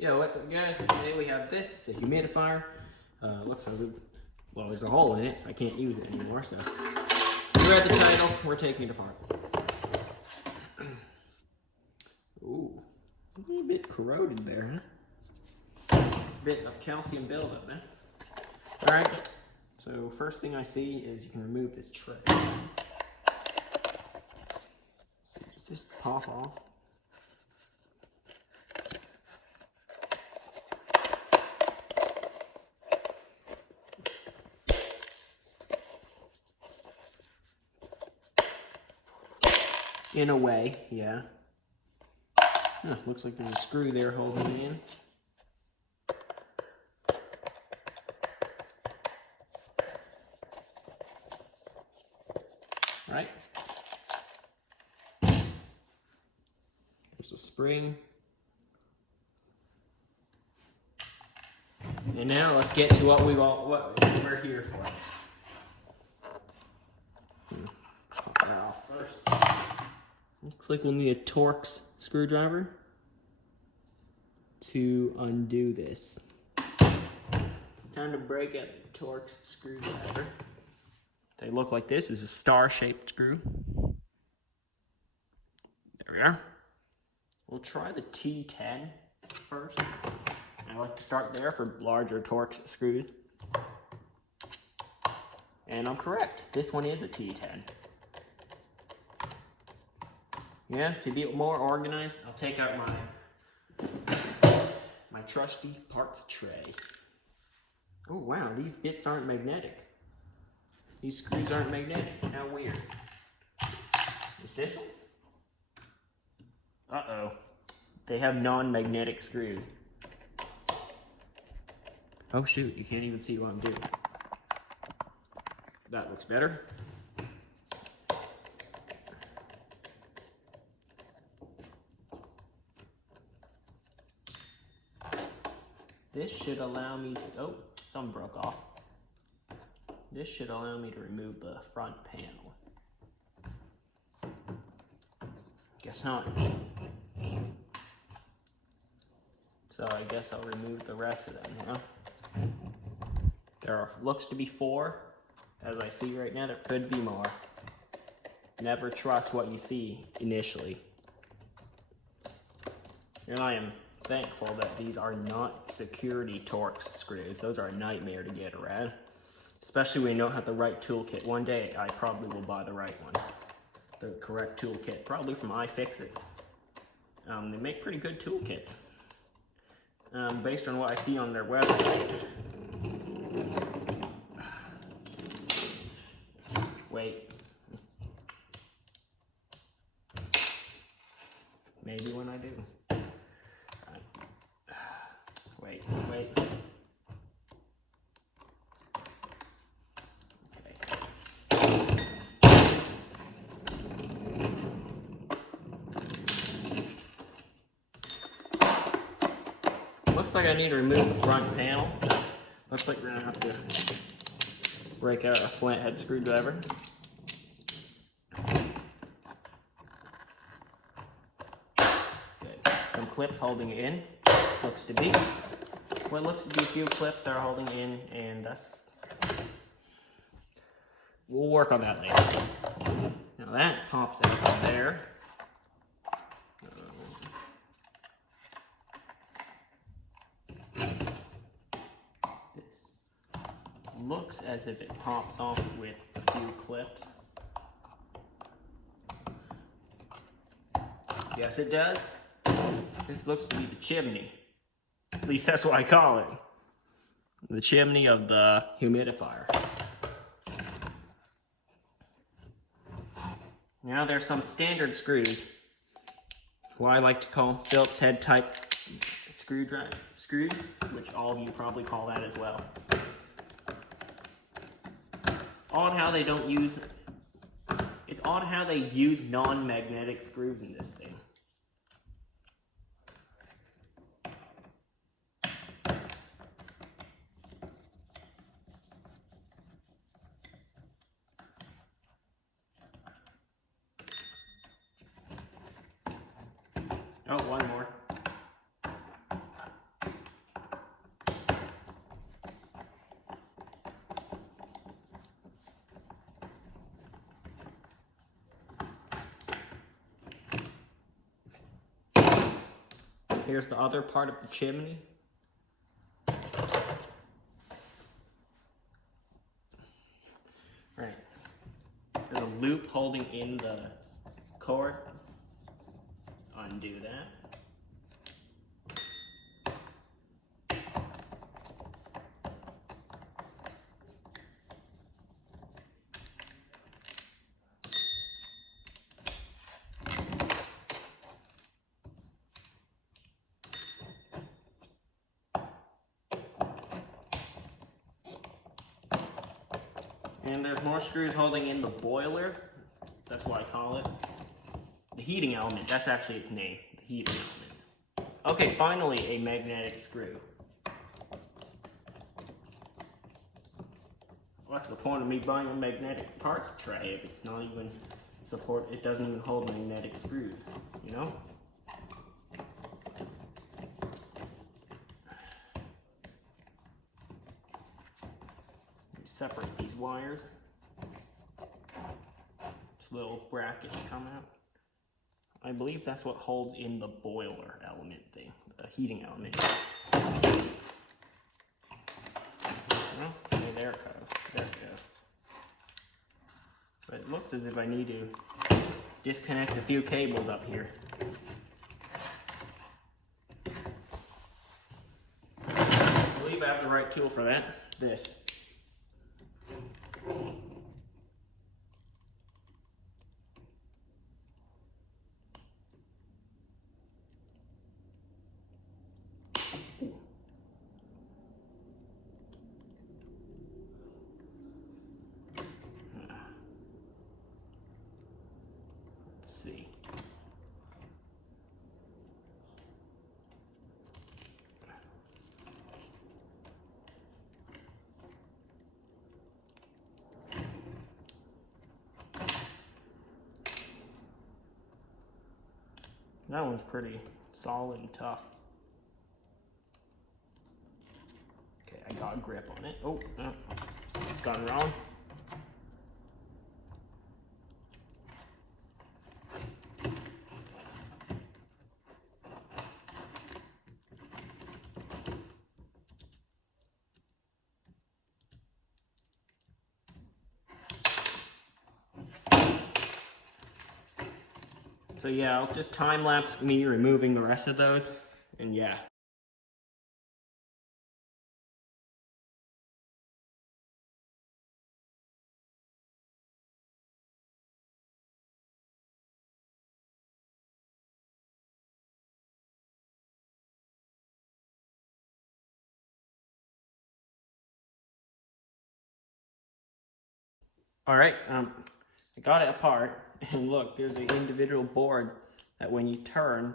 Yo, what's up guys? Today we have this. It's a humidifier. Looks as if, well, there's a hole in it, so I can't use it anymore. So you read the title, we're taking it apart. Ooh, a little bit corroded there, huh? Bit of calcium buildup, man. Alright, so first thing I see is you can remove this tray. So just pop off. In a way, yeah. Looks like there's a screw there holding it in. Right. There's a spring. And now let's get to what we're here for. Pop that off first. Looks like we'll need a Torx screwdriver to undo this. Time to break out the Torx screwdriver. They look like this. This is a star-shaped screw. There we are. We'll try the T10 first. I like to start there for larger Torx screws. And I'm correct. This one is a T10. Yeah, to be more organized, I'll take out my trusty parts tray. Oh wow, these bits aren't magnetic. These screws aren't magnetic. How weird. Is this one? Uh-oh. They have non-magnetic screws. Oh shoot, you can't even see what I'm doing. That looks better. This should allow me to, oh, some broke off. This should allow me to remove the front panel. Guess not. So I guess I'll remove the rest of them now. There looks to be 4. As I see right now, there could be more. Never trust what you see initially. And I am thankful that these are not security Torx screws. Those are a nightmare to get around. Especially when you don't have the right toolkit. One day, I probably will buy the right one. The correct toolkit. Probably from iFixit. They make pretty good toolkits. Based on what I see on their website. Wait. Maybe when I do. Wait. Okay. Looks like I need to remove the front panel. Looks like we're gonna have to break out a flathead screwdriver. Okay, some clips holding it in. Looks to be. Well, it looks to be a few clips that are holding in, and that's. We'll work on that later. Now that pops out from there. This looks as if it pops off with a few clips. Yes, it does. This looks to be the chimney. At least that's what I call it. The chimney of the humidifier. Now there's some standard screws, what I like to call Phillips head type screws, which all of you probably call that as well. Odd how they don't use, it's odd how they use non-magnetic screws in this thing. Oh, one more. Here's the other part of the chimney. Right. There's a loop holding in the cord. Undo that. And there's more screws holding in the boiler. That's what I call it. The heating element, that's actually its name. The heating element. Okay, finally a magnetic screw. What's the point of me buying a magnetic parts tray if it's not even it doesn't even hold magnetic screws, you know? Separate these wires. This little bracket come out. I believe that's what holds in the boiler element thing, the heating element. Well, okay, there it goes. There it goes. But it looks as if I need to disconnect a few cables up here. I believe I have the right tool for that. This. See. That one's pretty solid and tough. Okay, I got a grip on it. Oh, no, it's gone wrong. So yeah, I'll just time lapse me removing the rest of those, and yeah. All right, I got it apart, and look, there's an individual board that when you turn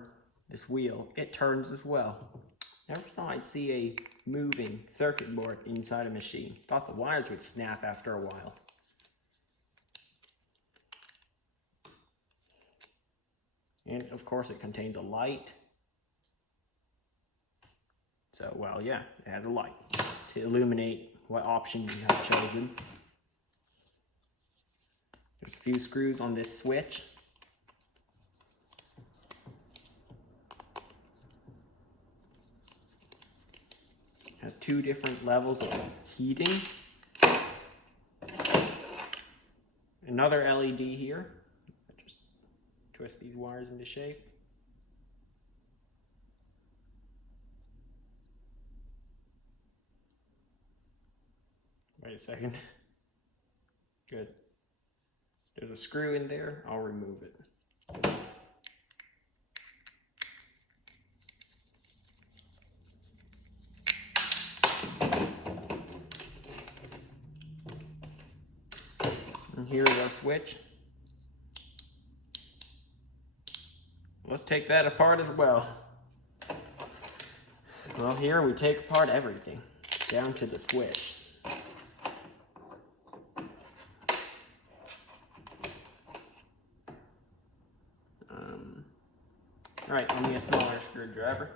this wheel, it turns as well. Never thought I'd see a moving circuit board inside a machine. Thought the wires would snap after a while. And of course it contains a light. So, well, yeah, it has a light to illuminate what option you have chosen. There's a few screws on this switch. It has two different levels of heating. Another LED here. I just twist these wires into shape. Wait a second. Good. There's a screw in there. I'll remove it. And here's our switch. Let's take that apart as well. Well, here we take apart everything, down to the switch. All right, I'll need a smaller screwdriver.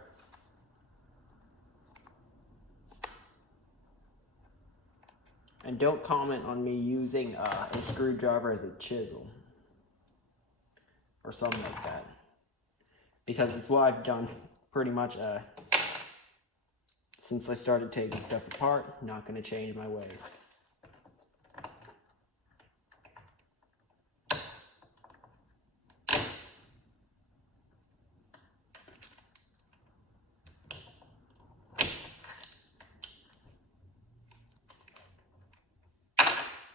And don't comment on me using a screwdriver as a chisel or something like that, because it's what I've done pretty much, since I started taking stuff apart, not going to change my ways.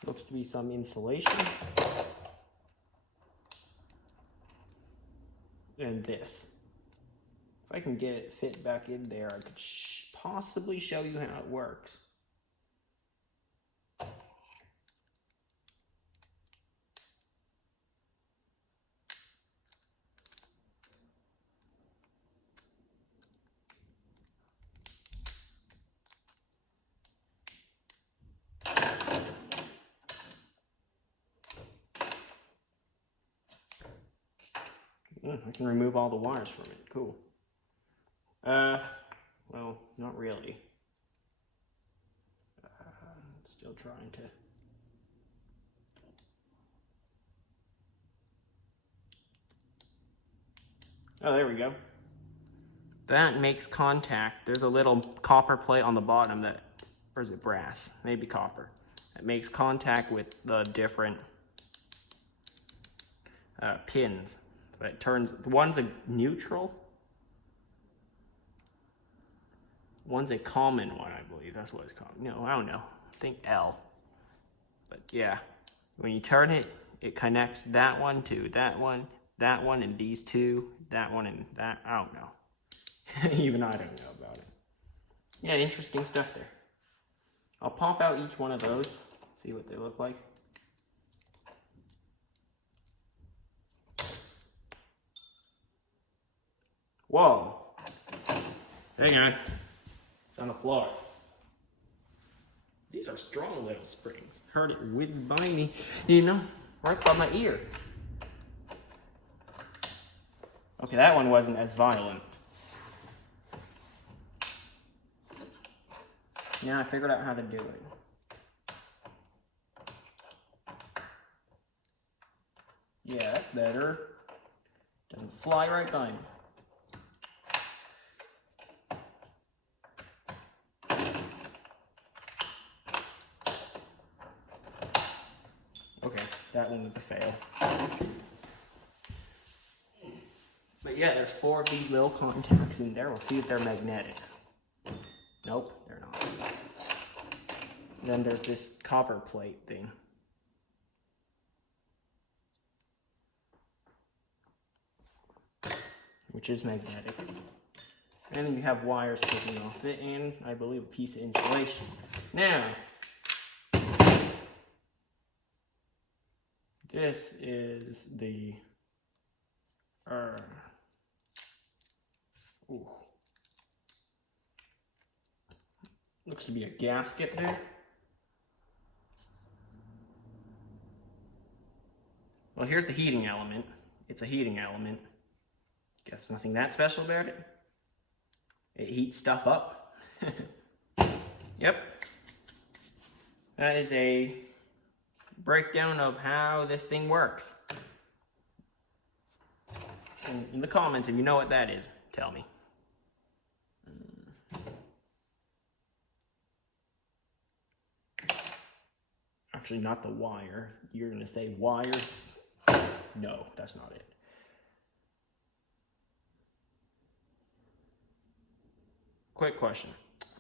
Looks to be some insulation. And this. If I can get it fit back in there, I could possibly show you how it works. I can remove all the wires from it. Cool. Well, not really. Still trying to. Oh, there we go. That makes contact. There's a little copper plate on the bottom that, or is it brass? Maybe copper. That makes contact with the different pins. So it turns, one's a neutral, one's a common one, I believe. That's what it's called. No, I don't know. I think L. But yeah, when you turn it, it connects that one to that one, and these two, that one, and that. I don't know. Even I don't know about it. Yeah, interesting stuff there. I'll pop out each one of those, see what they look like. Whoa. Hang on. It's on the floor. These are strong little springs. Heard it whiz by me, you know, right by my ear. Okay, that one wasn't as violent. Now I figured out how to do it. Yeah, that's better. Doesn't fly right by me. Okay, that one was a fail. But yeah, there's 4 of these little contacts in there. We'll see if they're magnetic. Nope, they're not. Then there's this cover plate thing. Which is magnetic. And then you have wires sticking off it, and I believe a piece of insulation. Now, this is the looks to be a gasket there. Well, here's the heating element. It's a heating element. Guess nothing that special about it. It heats stuff up. Yep. That is a breakdown of how this thing works. And in the comments, if you know what that is, tell me. Actually, not the wire. You're gonna say wire? No, that's not it. Quick question.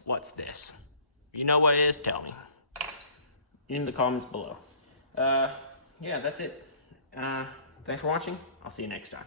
What's this? You know what it is? Tell me. In the comments below. Yeah, that's it. Thanks for watching. I'll see you next time.